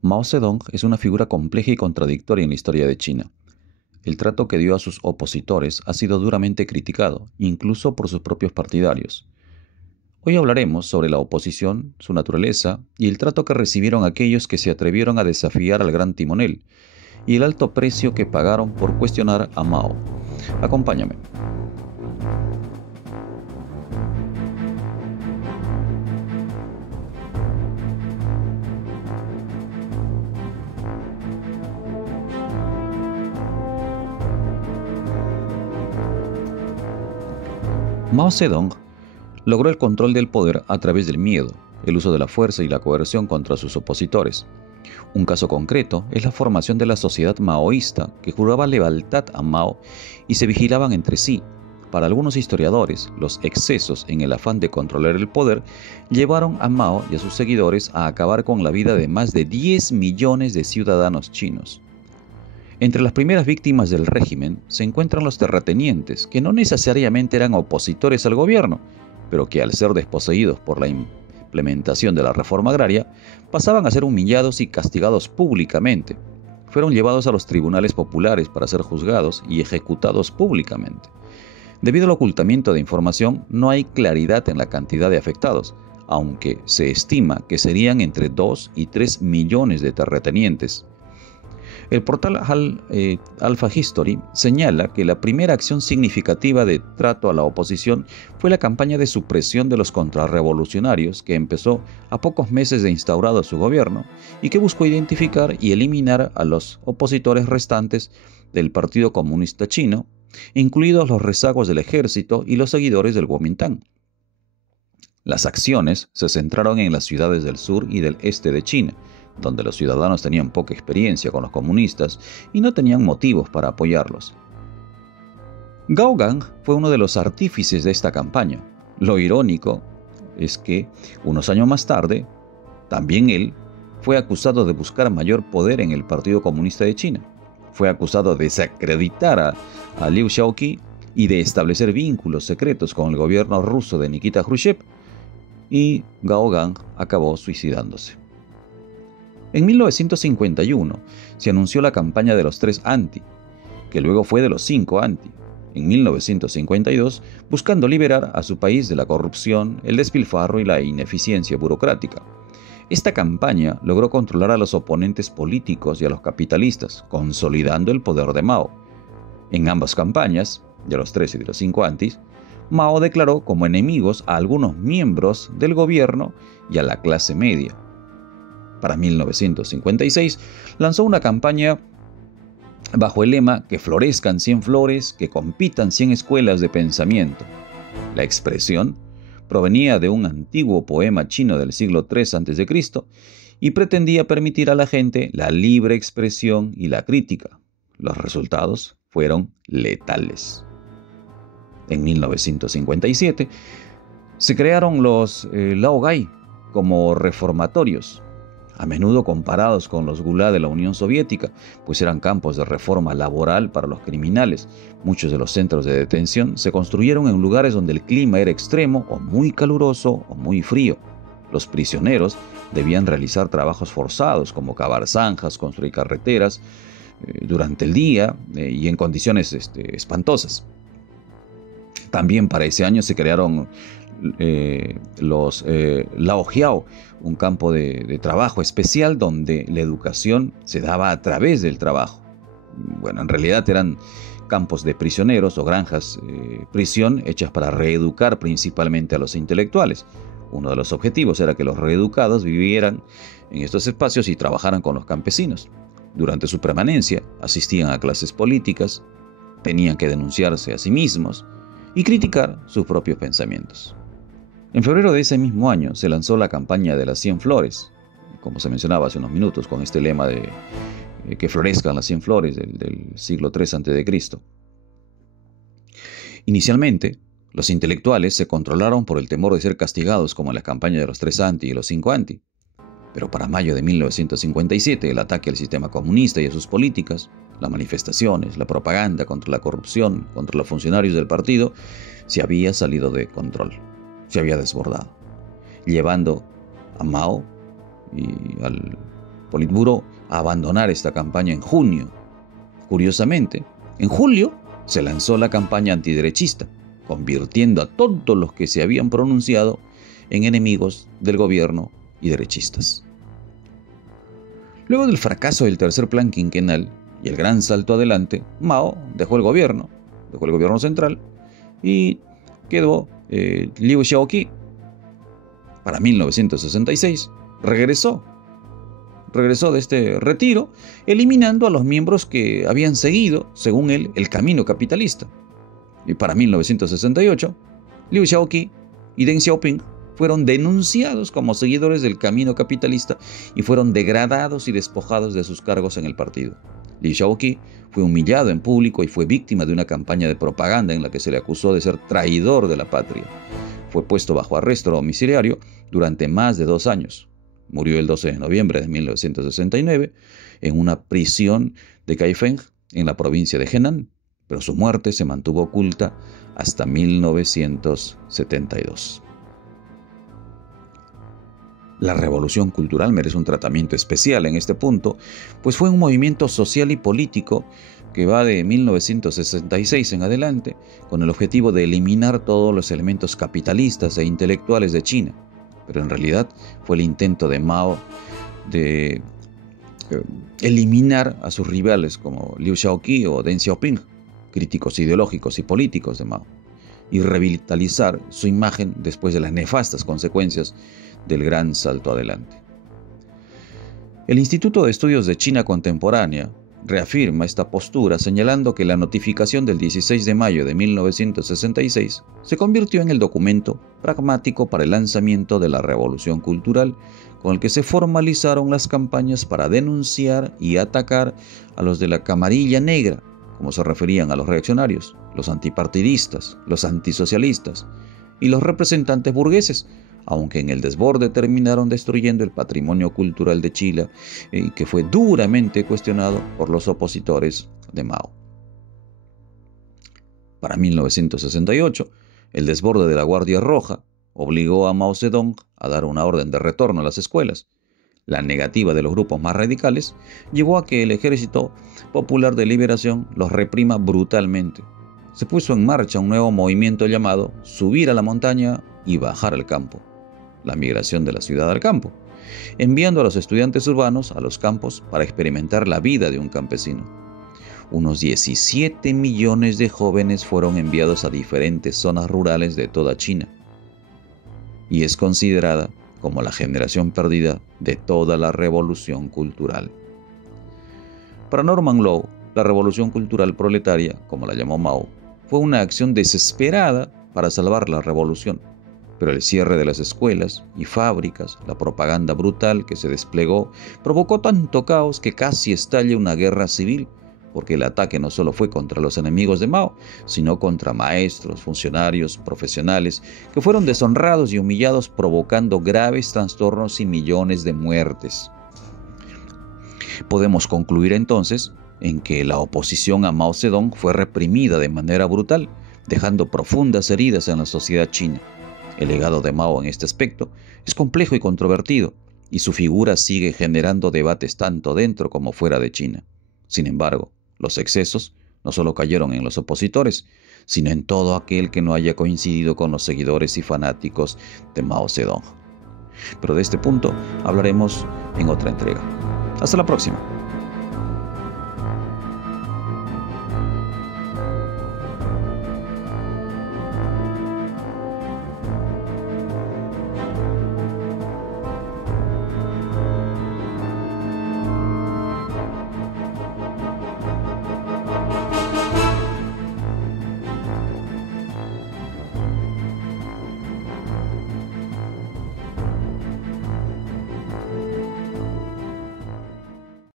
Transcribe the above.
Mao Zedong es una figura compleja y contradictoria en la historia de China. El trato que dio a sus opositores ha sido duramente criticado, incluso por sus propios partidarios. Hoy hablaremos sobre la oposición, su naturaleza y el trato que recibieron aquellos que se atrevieron a desafiar al gran timonel, y el alto precio que pagaron por cuestionar a Mao. Acompáñame. Mao Zedong logró el control del poder a través del miedo, el uso de la fuerza y la coerción contra sus opositores. Un caso concreto es la formación de la sociedad maoísta, que juraba lealtad a Mao y se vigilaban entre sí. Para algunos historiadores, los excesos en el afán de controlar el poder llevaron a Mao y a sus seguidores a acabar con la vida de más de 10 millones de ciudadanos chinos. Entre las primeras víctimas del régimen se encuentran los terratenientes, que no necesariamente eran opositores al gobierno, pero que al ser desposeídos por la implementación de la reforma agraria, pasaban a ser humillados y castigados públicamente. Fueron llevados a los tribunales populares para ser juzgados y ejecutados públicamente. Debido al ocultamiento de información, no hay claridad en la cantidad de afectados, aunque se estima que serían entre 2 y 3 millones de terratenientes. El portal Alpha History señala que la primera acción significativa de trato a la oposición fue la campaña de supresión de los contrarrevolucionarios, que empezó a pocos meses de instaurado su gobierno y que buscó identificar y eliminar a los opositores restantes del Partido Comunista Chino, incluidos los rezagos del ejército y los seguidores del Kuomintang. Las acciones se centraron en las ciudades del sur y del este de China, donde los ciudadanos tenían poca experiencia con los comunistas y no tenían motivos para apoyarlos. Gao Gang fue uno de los artífices de esta campaña. Lo irónico es que, unos años más tarde, también él fue acusado de buscar mayor poder en el Partido Comunista de China. Fue acusado de desacreditar a Liu Shaoqi y de establecer vínculos secretos con el gobierno ruso de Nikita Khrushchev, y Gao Gang acabó suicidándose. En 1951 se anunció la campaña de los 3 anti, que luego fue de los 5 anti. En 1952, buscando liberar a su país de la corrupción, el despilfarro y la ineficiencia burocrática. Esta campaña logró controlar a los oponentes políticos y a los capitalistas, consolidando el poder de Mao. En ambas campañas, de los 3 y de los 5 antis, Mao declaró como enemigos a algunos miembros del gobierno y a la clase media. Para 1956 lanzó una campaña bajo el lema "Que florezcan 100 flores, que compitan 100 escuelas de pensamiento". La expresión provenía de un antiguo poema chino del siglo III a.C. y pretendía permitir a la gente la libre expresión y la crítica. Los resultados fueron letales. En 1957 se crearon los laogai como reformatorios, a menudo comparados con los gulá de la Unión Soviética, pues eran campos de reforma laboral para los criminales. Muchos de los centros de detención se construyeron en lugares donde el clima era extremo o muy caluroso o muy frío. Los prisioneros debían realizar trabajos forzados como cavar zanjas, construir carreteras durante el día y en condiciones espantosas. También para ese año se crearon los Laojiao, un campo de trabajo especial donde la educación se daba a través del trabajo. Bueno, en realidad eran campos de prisioneros o granjas prisión hechas para reeducar principalmente a los intelectuales. Uno de los objetivos era que los reeducados vivieran en estos espacios y trabajaran con los campesinos. Durante su permanencia asistían a clases políticas, tenían que denunciarse a sí mismos y criticar sus propios pensamientos. En febrero de ese mismo año se lanzó la campaña de las 100 flores, como se mencionaba hace unos minutos, con este lema de que florezcan las 100 flores del siglo III a.C. Inicialmente, los intelectuales se controlaron por el temor de ser castigados como en la campaña de los 3 anti y los 5 anti. Pero para mayo de 1957, el ataque al sistema comunista y a sus políticas, las manifestaciones, la propaganda contra la corrupción, contra los funcionarios del partido, se había salido de control, se había desbordado, llevando a Mao y al Politburo a abandonar esta campaña en junio. Curiosamente, en julio se lanzó la campaña antiderechista, convirtiendo a todos los que se habían pronunciado en enemigos del gobierno y derechistas. Luego del fracaso del tercer plan quinquenal y el gran salto adelante, Mao dejó el gobierno central y quedó Liu Shaoqi. Para 1966 regresó de este retiro, eliminando a los miembros que habían seguido, según él, el camino capitalista. Y para 1968, Liu Shaoqi y Deng Xiaoping fueron denunciados como seguidores del camino capitalista y fueron degradados y despojados de sus cargos en el partido. Liu Shaoqi fue humillado en público y fue víctima de una campaña de propaganda en la que se le acusó de ser traidor de la patria. Fue puesto bajo arresto domiciliario durante más de 2 años. Murió el 12 de noviembre de 1969 en una prisión de Kaifeng, en la provincia de Henan, pero su muerte se mantuvo oculta hasta 1972. La revolución cultural merece un tratamiento especial en este punto, pues fue un movimiento social y político que va de 1966 en adelante, con el objetivo de eliminar todos los elementos capitalistas e intelectuales de China. Pero en realidad fue el intento de Mao de eliminar a sus rivales como Liu Shaoqi o Deng Xiaoping, críticos ideológicos y políticos de Mao, y revitalizar su imagen después de las nefastas consecuencias del gran salto adelante. El Instituto de Estudios de China Contemporánea reafirma esta postura señalando que la notificación del 16 de mayo de 1966 se convirtió en el documento pragmático para el lanzamiento de la revolución cultural, con el que se formalizaron las campañas para denunciar y atacar a los de la camarilla negra, como se referían a los reaccionarios, los antipartidistas, los antisocialistas y los representantes burgueses, aunque en el desborde terminaron destruyendo el patrimonio cultural de Chile, que fue duramente cuestionado por los opositores de Mao. Para 1968, el desborde de la Guardia Roja obligó a Mao Zedong a dar una orden de retorno a las escuelas. La negativa de los grupos más radicales llevó a que el Ejército Popular de Liberación los reprima brutalmente. Se puso en marcha un nuevo movimiento llamado subir a la montaña y bajar al campo, la migración de la ciudad al campo, enviando a los estudiantes urbanos a los campos para experimentar la vida de un campesino. Unos 17 millones de jóvenes fueron enviados a diferentes zonas rurales de toda China, y es considerada como la generación perdida de toda la revolución cultural. Para Norman Low, la revolución cultural proletaria, como la llamó Mao, fue una acción desesperada para salvar la revolución, pero el cierre de las escuelas y fábricas, la propaganda brutal que se desplegó, provocó tanto caos que casi estalla una guerra civil, porque el ataque no solo fue contra los enemigos de Mao, sino contra maestros, funcionarios, profesionales, que fueron deshonrados y humillados, provocando graves trastornos y millones de muertes. Podemos concluir entonces en que la oposición a Mao Zedong fue reprimida de manera brutal, dejando profundas heridas en la sociedad china. El legado de Mao en este aspecto es complejo y controvertido, y su figura sigue generando debates tanto dentro como fuera de China. Sin embargo, los excesos no solo cayeron en los opositores, sino en todo aquel que no haya coincidido con los seguidores y fanáticos de Mao Zedong. Pero de este punto hablaremos en otra entrega. Hasta la próxima.